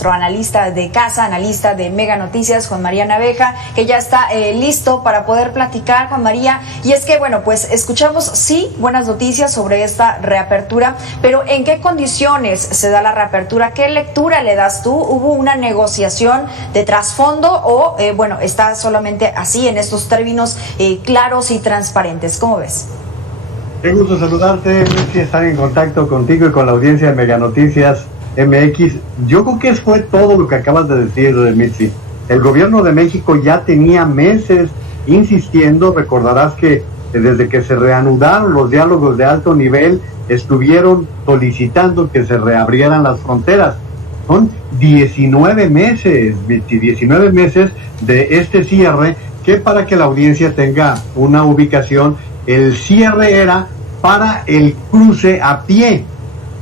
nuestro analista de casa, analista de Mega Noticias, Juan María Naveja, que ya está listo para poder platicar, Juan María. Y es que, bueno, pues escuchamos, sí, buenas noticias sobre esta reapertura, pero ¿en qué condiciones se da la reapertura? ¿Qué lectura le das tú? ¿Hubo una negociación de trasfondo o, bueno, está solamente así en estos términos claros y transparentes? ¿Cómo ves? Qué gusto saludarte, Mitzi, estar en contacto contigo y con la audiencia de Mega Noticias MX. Yo creo que fue todo lo que acabas de decir, Mitzi. El gobierno de México ya tenía meses insistiendo. Recordarás que desde que se reanudaron los diálogos de alto nivel, estuvieron solicitando que se reabrieran las fronteras. Son 19 meses, Mitzi, 19 meses de este cierre, que para que la audiencia tenga una ubicación, el cierre era para el cruce a pie.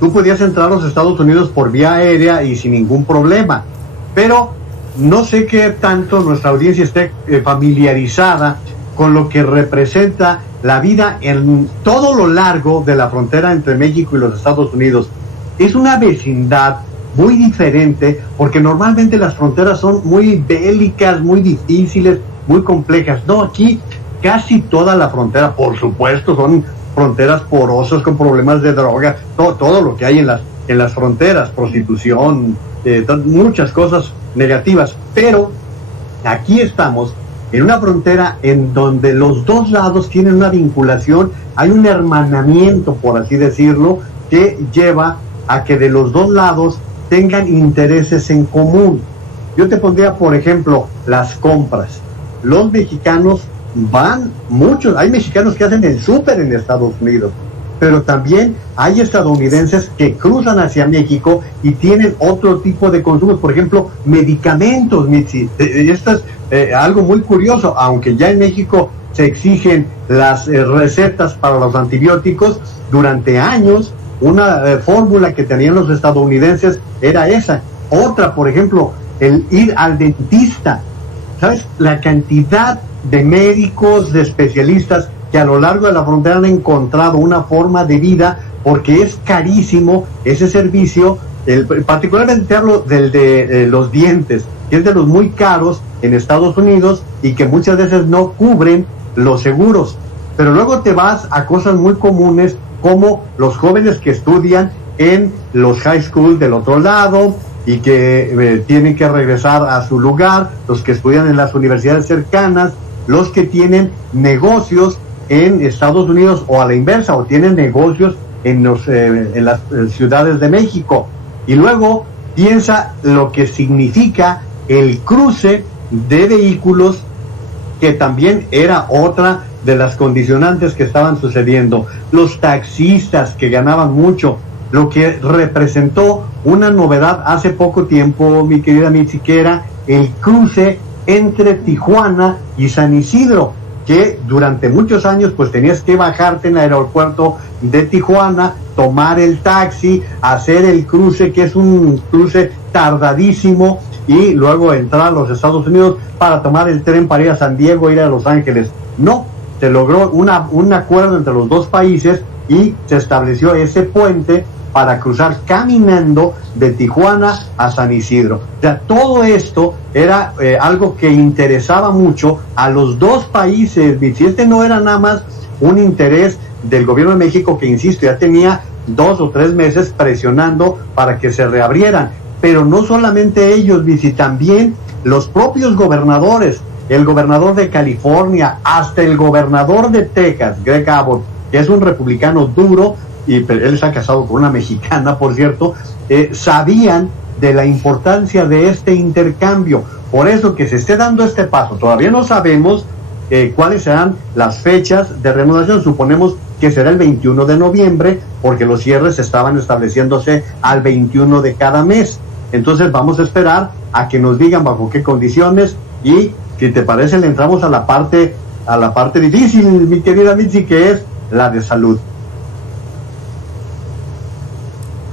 Tú podías entrar a los Estados Unidos por vía aérea y sin ningún problema. Pero no sé qué tanto nuestra audiencia esté familiarizada con lo que representa la vida en todo lo largo de la frontera entre México y los Estados Unidos. Es una vecindad muy diferente, porque normalmente las fronteras son muy bélicas, muy difíciles, muy complejas. No, aquí casi toda la frontera, por supuesto, son fronteras porosas con problemas de droga, todo lo que hay en las fronteras, prostitución, muchas cosas negativas, pero aquí estamos en una frontera en donde los dos lados tienen una vinculación, hay un hermanamiento, por así decirlo, que lleva a que de los dos lados tengan intereses en común. Yo te pondría, por ejemplo, las compras. Los mexicanos van muchos, hay mexicanos que hacen el súper en Estados Unidos, pero también hay estadounidenses que cruzan hacia México y tienen otro tipo de consumos, por ejemplo, medicamentos, Mitzi. Esto es algo muy curioso, aunque ya en México se exigen las recetas para los antibióticos. Durante años, una fórmula que tenían los estadounidenses era esa. Otra, por ejemplo, el ir al dentista. ¿Sabes? La cantidad de médicos, de especialistas que a lo largo de la frontera han encontrado una forma de vida, porque es carísimo ese servicio. Particularmente hablo del de los dientes, que es de los muy caros en Estados Unidos y que muchas veces no cubren los seguros. Pero luego te vas a cosas muy comunes, como los jóvenes que estudian en los high school del otro lado y que tienen que regresar a su lugar, los que estudian en las universidades cercanas, los que tienen negocios en Estados Unidos o a la inversa, o tienen negocios en las ciudades de México. Y luego piensa lo que significa el cruce de vehículos, que también era otra de las condicionantes que estaban sucediendo. Los taxistas, que ganaban mucho, lo que representó una novedad hace poco tiempo, mi querida Mitzi, que era el cruce entre Tijuana y San Isidro, que durante muchos años pues tenías que bajarte en el aeropuerto de Tijuana, tomar el taxi, hacer el cruce, que es un cruce tardadísimo, y luego entrar a los Estados Unidos para tomar el tren para ir a San Diego, ir a Los Ángeles. No, se logró un acuerdo entre los dos países y se estableció ese puente para cruzar caminando de Tijuana a San Isidro. O sea, todo esto era algo que interesaba mucho a los dos países. Si este no era nada más un interés del gobierno de México, que insisto, ya tenía 2 o 3 meses presionando para que se reabrieran, pero no solamente ellos, y también los propios gobernadores, el gobernador de California, hasta el gobernador de Texas, Greg Abbott, que es un republicano duro, y él está casado con una mexicana, por cierto, sabían de la importancia de este intercambio. Por eso que se esté dando este paso, todavía no sabemos cuáles serán las fechas de reanudación. Suponemos que será el 21 de noviembre, porque los cierres estaban estableciéndose al 21 de cada mes. Entonces vamos a esperar a que nos digan bajo qué condiciones, y si te parece le entramos a la parte difícil, mi querida Mitzi, que es la de salud.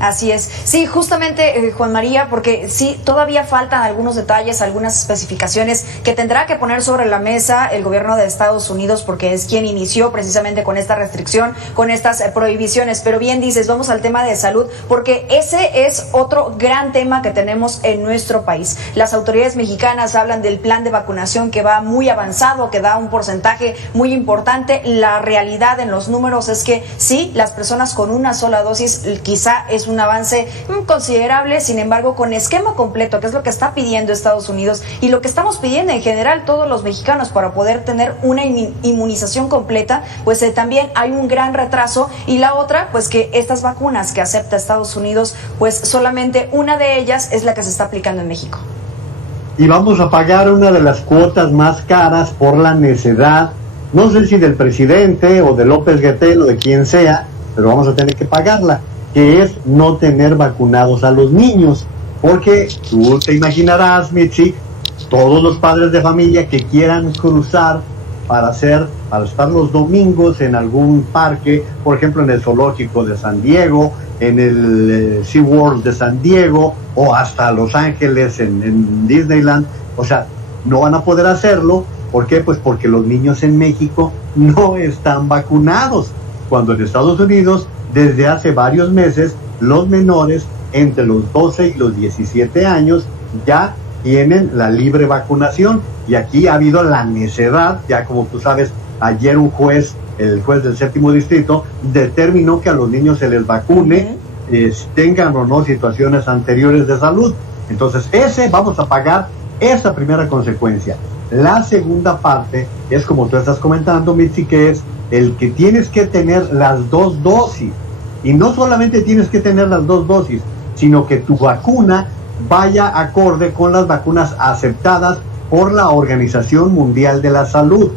Así es. Sí, justamente, Juan María, porque sí, todavía faltan algunos detalles, algunas especificaciones que tendrá que poner sobre la mesa el gobierno de Estados Unidos, porque es quien inició precisamente con esta restricción, con estas prohibiciones. Pero bien dices, vamos al tema de salud, porque ese es otro gran tema que tenemos en nuestro país. Las autoridades mexicanas hablan del plan de vacunación que va muy avanzado, que da un porcentaje muy importante. La realidad en los números es que sí, las personas con una sola dosis quizá es un avance considerable, sin embargo, con esquema completo, que es lo que está pidiendo Estados Unidos y lo que estamos pidiendo en general todos los mexicanos para poder tener una inmunización completa, pues también hay un gran retraso. Y la otra, pues que estas vacunas que acepta Estados Unidos, pues solamente una de ellas es la que se está aplicando en México. Y vamos a pagar una de las cuotas más caras por la necedad, no sé si del presidente o de López-Gatell o de quien sea, pero vamos a tener que pagarla, que es no tener vacunados a los niños, porque tú te imaginarás, Mitzi, todos los padres de familia que quieran cruzar para estar los domingos en algún parque, por ejemplo en el zoológico de San Diego, en el SeaWorld de San Diego, o hasta Los Ángeles en Disneyland, o sea, no van a poder hacerlo. ¿Por qué? Pues porque los niños en México no están vacunados, cuando en Estados Unidos desde hace varios meses los menores entre los 12 y los 17 años ya tienen la libre vacunación, y aquí ha habido la necedad, ya como tú sabes, ayer el juez del 7º distrito determinó que a los niños se les vacune, tengan o no situaciones anteriores de salud. Entonces vamos a pagar esta primera consecuencia. La segunda parte es, como tú estás comentando, Mitzi, que es el que tienes que tener las 2 dosis. Y no solamente tienes que tener las 2 dosis, sino que tu vacuna vaya acorde con las vacunas aceptadas por la Organización Mundial de la Salud.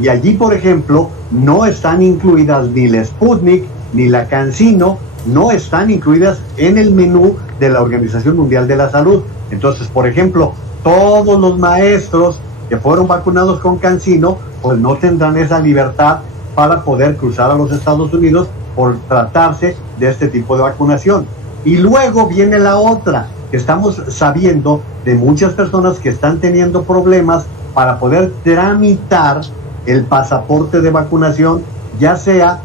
Y allí, por ejemplo, no están incluidas ni la Sputnik ni la CanSino, no están incluidas en el menú de la Organización Mundial de la Salud. Entonces, por ejemplo, todos los maestros que fueron vacunados con CanSino, pues no tendrán esa libertad para poder cruzar a los Estados Unidos por tratarse de este tipo de vacunación. Y luego viene la otra, que estamos sabiendo de muchas personas que están teniendo problemas para poder tramitar el pasaporte de vacunación, ya sea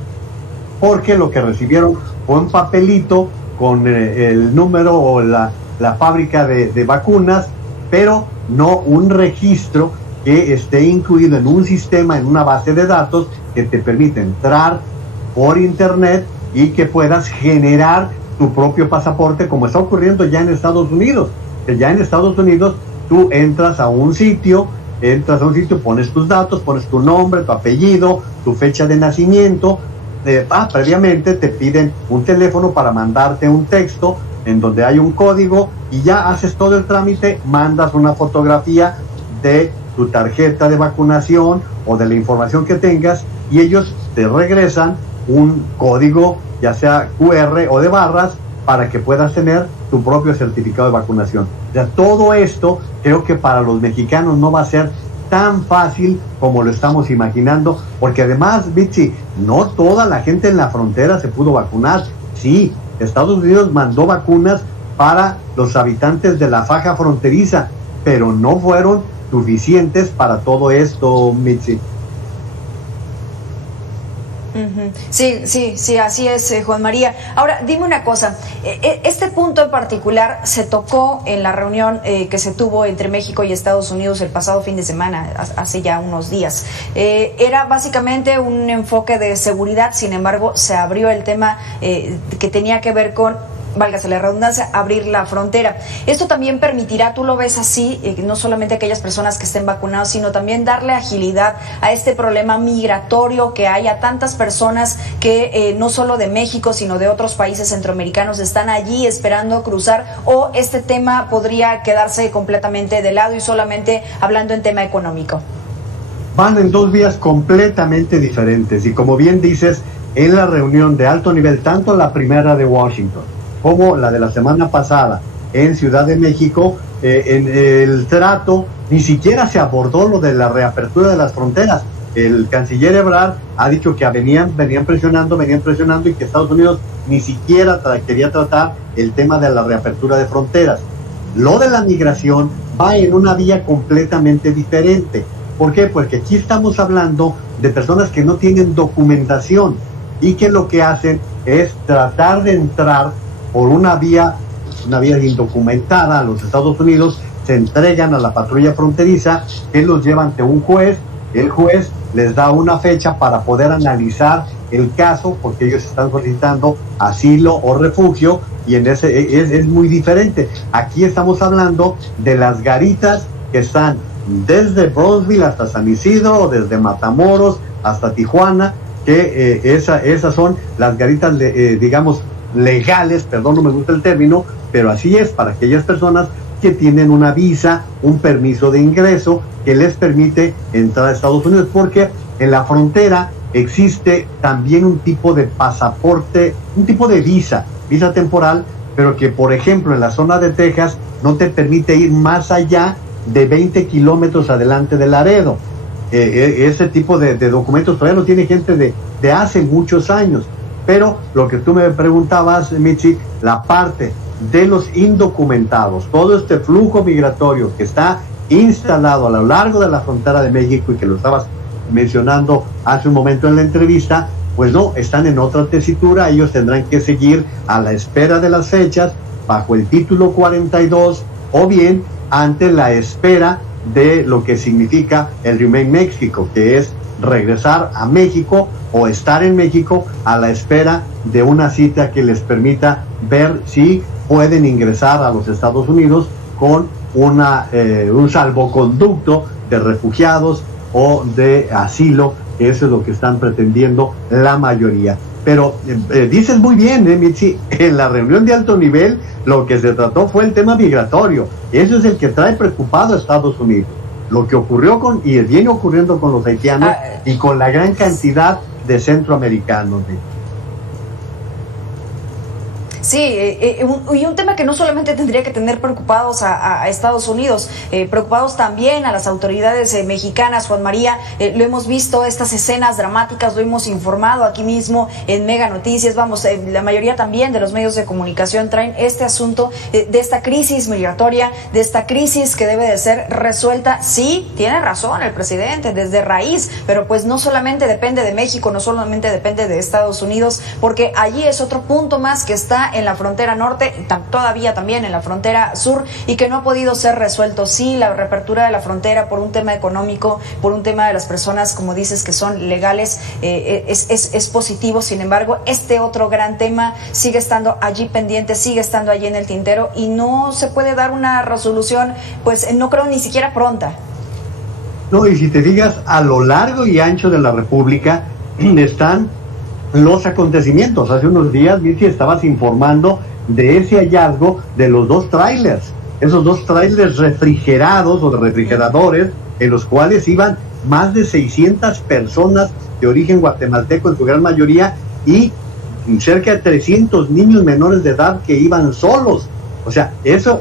porque lo que recibieron fue un papelito con el número o la fábrica de vacunas, pero no un registro que esté incluido en un sistema, en una base de datos que te permite entrar por internet y que puedas generar tu propio pasaporte, como está ocurriendo ya en Estados Unidos. Que ya en Estados Unidos tú entras a un sitio, pones tus datos, pones tu nombre, tu apellido, tu fecha de nacimiento. Previamente te piden un teléfono para mandarte un texto en donde hay un código, y ya haces todo el trámite, mandas una fotografía de tu tarjeta de vacunación o de la información que tengas, y ellos te regresan un código, ya sea QR o de barras, para que puedas tener tu propio certificado de vacunación. O sea, todo esto creo que para los mexicanos no va a ser tan fácil como lo estamos imaginando, porque además, Vichy, no toda la gente en la frontera se pudo vacunar. Sí, Estados Unidos mandó vacunas para los habitantes de la faja fronteriza, pero no fueron suficientes para todo esto, Mitzi. Sí, así es, Juan María. Ahora, dime una cosa, este punto en particular se tocó en la reunión que se tuvo entre México y Estados Unidos el pasado fin de semana, hace ya unos días. Era básicamente un enfoque de seguridad, sin embargo, se abrió el tema que tenía que ver con, válgase la redundancia, abrir la frontera. Esto también permitirá, tú lo ves así, no solamente aquellas personas que estén vacunadas, sino también darle agilidad a este problema migratorio que hay, a tantas personas que no solo de México, sino de otros países centroamericanos están allí esperando cruzar, o este tema podría quedarse completamente de lado y solamente hablando en tema económico. Van en 2 vías completamente diferentes, y como bien dices, en la reunión de alto nivel, tanto la primera de Washington como la de la semana pasada en Ciudad de México, en el trato ni siquiera se abordó lo de la reapertura de las fronteras. el canciller Ebrard ha dicho que venían presionando y que Estados Unidos ni siquiera quería tratar el tema de la reapertura de fronteras. Lo de la migración va en una vía completamente diferente. ¿Por qué? Porque aquí estamos hablando de personas que no tienen documentación y que lo que hacen es tratar de entrar por una vía indocumentada a los Estados Unidos, se entregan a la patrulla fronteriza, que los lleva ante un juez, el juez les da una fecha para poder analizar el caso, porque ellos están solicitando asilo o refugio, y en ese es muy diferente. Aquí estamos hablando de las garitas que están desde Brownsville hasta San Isidro, desde Matamoros hasta Tijuana, que esas son las garitas, digamos, legales, perdón, no me gusta el término, pero así es, para aquellas personas que tienen una visa, un permiso de ingreso que les permite entrar a Estados Unidos, porque en la frontera existe también un tipo de pasaporte, un tipo de visa temporal, pero que, por ejemplo, en la zona de Texas no te permite ir más allá de 20 kilómetros adelante de Laredo. Ese tipo de documentos todavía lo tiene gente de hace muchos años. Pero lo que tú me preguntabas, Mitzi, la parte de los indocumentados, todo este flujo migratorio que está instalado a lo largo de la frontera de México y que lo estabas mencionando hace un momento en la entrevista, pues no, están en otra tesitura. Ellos tendrán que seguir a la espera de las fechas bajo el título 42 o bien ante la espera de lo que significa el Remain México, que es regresar a México o estar en México a la espera de una cita que les permita ver si pueden ingresar a los Estados Unidos con un salvoconducto de refugiados o de asilo, que eso es lo que están pretendiendo la mayoría. Pero dices muy bien, Mitzi, en la reunión de alto nivel lo que se trató fue el tema migratorio. Eso es el que trae preocupado a Estados Unidos. Lo que ocurrió y viene ocurriendo con los haitianos y con la gran cantidad de centroamericanos. Sí, y un tema que no solamente tendría que tener preocupados a Estados Unidos, preocupados también a las autoridades mexicanas, Juan María. Lo hemos visto, estas escenas dramáticas, lo hemos informado aquí mismo en Mega Noticias. Vamos, la mayoría también de los medios de comunicación traen este asunto de esta crisis migratoria, de esta crisis que debe de ser resuelta. Sí, tiene razón el presidente, desde raíz, pero pues no solamente depende de México, no solamente depende de Estados Unidos, porque allí es otro punto más que está en la frontera norte, todavía también en la frontera sur, y que no ha podido ser resuelto. Sí, la reapertura de la frontera por un tema económico, por un tema de las personas, como dices, que son legales, es positivo. Sin embargo, este otro gran tema sigue estando allí pendiente, sigue estando allí en el tintero, y no se puede dar una resolución, pues no creo ni siquiera pronta. No, y si te digas, a lo largo y ancho de la República están los acontecimientos. Hace unos días, Mitzi, estabas informando de ese hallazgo de los dos trailers, esos dos trailers refrigerados o de refrigeradores, en los cuales iban más de 600 personas de origen guatemalteco en su gran mayoría, y cerca de 300 niños menores de edad que iban solos. O sea, eso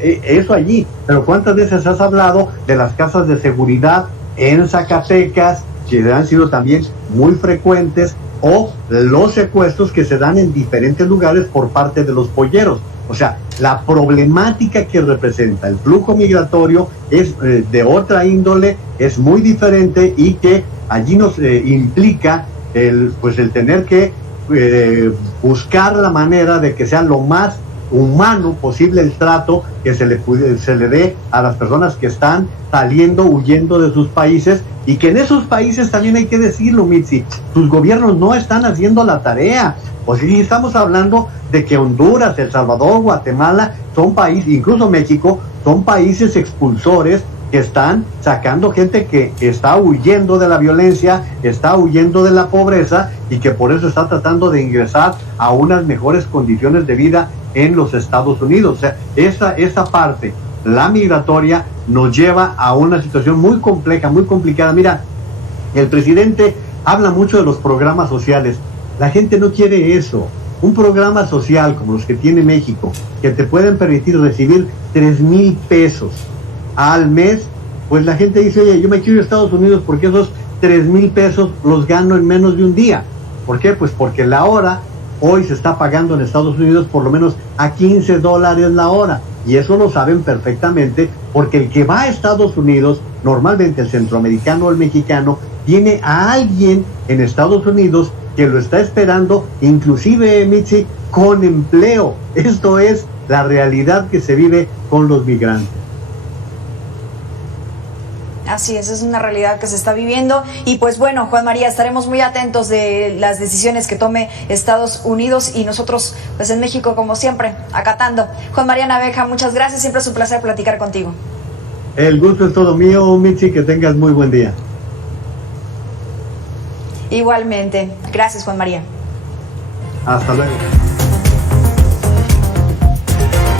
allí. Pero ¿cuántas veces has hablado de las casas de seguridad en Zacatecas, que han sido también muy frecuentes, o los secuestros que se dan en diferentes lugares por parte de los polleros? O sea, la problemática que representa el flujo migratorio es de otra índole, es muy diferente, y que allí nos implica el tener que buscar la manera de que sea lo más humano posible el trato que se le dé a las personas que están saliendo, huyendo de sus países, y que en esos países también hay que decirlo, Mitzi, sus gobiernos no están haciendo la tarea. O sea, estamos hablando de que Honduras, El Salvador, Guatemala son países, incluso México, son países expulsores que están sacando gente que está huyendo de la violencia, está huyendo de la pobreza, y que por eso está tratando de ingresar a unas mejores condiciones de vida en los Estados Unidos. O sea, esa parte, la migratoria, nos lleva a una situación muy compleja, muy complicada. Mira, el presidente habla mucho de los programas sociales. La gente no quiere eso. Un programa social como los que tiene México, que te pueden permitir recibir 3,000 pesos al mes, pues la gente dice, oye, yo me quiero ir a Estados Unidos porque esos 3,000 pesos los gano en menos de un día. ¿Por qué? Pues porque la hora hoy se está pagando en Estados Unidos por lo menos a $15 la hora. Y eso lo saben perfectamente porque el que va a Estados Unidos, normalmente el centroamericano o el mexicano, tiene a alguien en Estados Unidos que lo está esperando, inclusive, Mitzi, con empleo. Esto es la realidad que se vive con los migrantes. Así es una realidad que se está viviendo y pues bueno, Juan María, estaremos muy atentos de las decisiones que tome Estados Unidos y nosotros pues en México como siempre, acatando. Juan María Naveja, muchas gracias, siempre es un placer platicar contigo. El gusto es todo mío, Mitzi, que tengas muy buen día. Igualmente, gracias Juan María. Hasta luego.